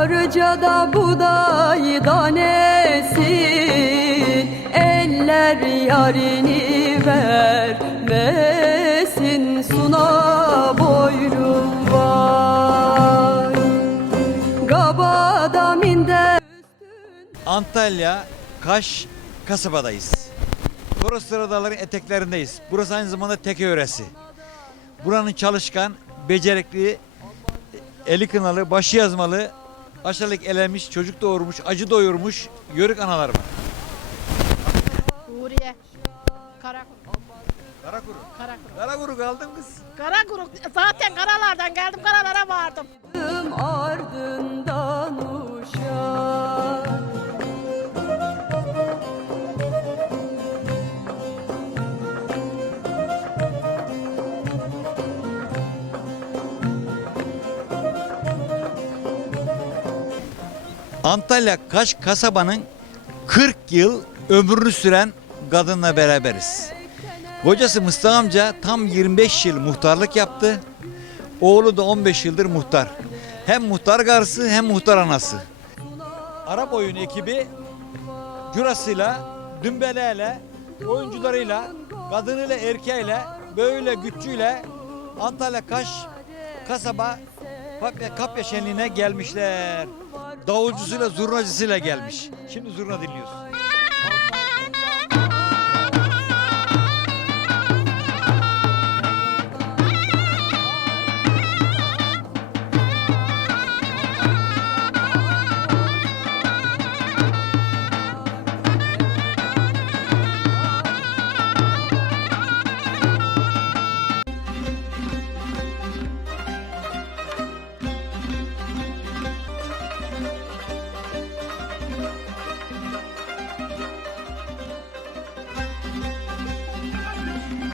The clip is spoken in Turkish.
Karıcada buğday danesi Eller yarini vermesin Suna boylum var Gabada minder Antalya, Kaş, kasabadayız. Toros Dağların eteklerindeyiz. Burası aynı zamanda teke yöresi. Buranın çalışkan, becerikli, eli kınalı, başı yazmalı, aşağılık elenmiş, çocuk doğurmuş, acı doyurmuş yörük analar var. Huriye. Karakuru. Karakuru. Karakuru. Karakuru kaldın kız. Karakuru. Zaten karalardan geldim karalara vardım. Antalya Kaş kasabanın 40 yıl ömrünü süren kadınla beraberiz. Kocası Mustafa amca tam 25 yıl muhtarlık yaptı. Oğlu da 15 yıldır muhtar. Hem muhtar karısı hem muhtar anası. Arap oyun ekibi curasıyla, dümbeleyle, oyuncularıyla, kadınıyla, erkeğiyle, böyle güççüyle Antalya Kaş kasaba Kapya, şenliğine gelmişler. Davulcusuyla, zurnacısıyla gelmiş. Şimdi zurna dinliyoruz.